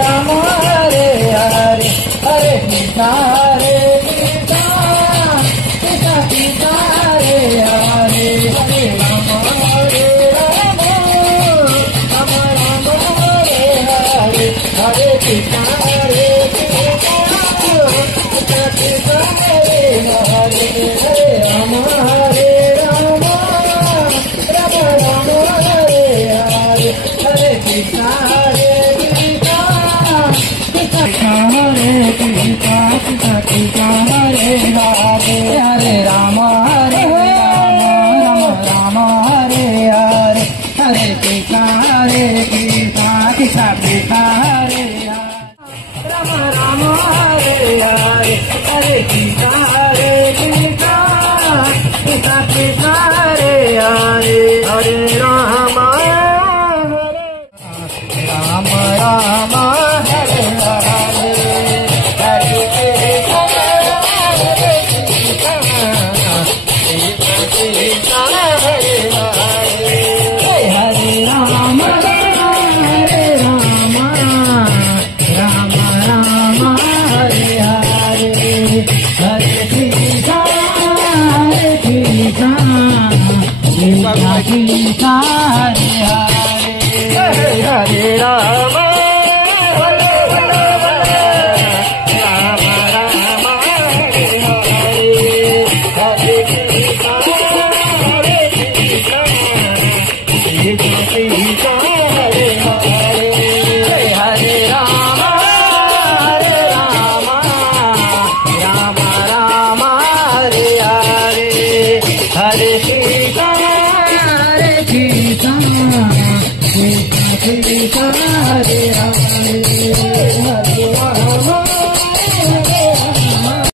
Ram Hare Hare Hare Krishna Krishna Krishna Hare Hare Hare Ram Ram Hare Hare Hare Krishna Krishna Krishna Hare Hare Hare Ram Ram Ram Hare Hare Hare Krishna Krishna Krishna Hare Krishna Krishna Hare Hare Hare Ram Ram Hare Hare Hare Krishna Krishna Krishna Hare Ram Ram Hare Hare Hare Krishna Krishna Krishna Hare Hare Hare Ram Ram Ram Hare Hare Hare Krishna Hare Krishna Krishna Hare Hare Hare Ram Ram Ram Hare Hare Hare Krishna Krishna Krishna Hare Hare Hare Ram Hare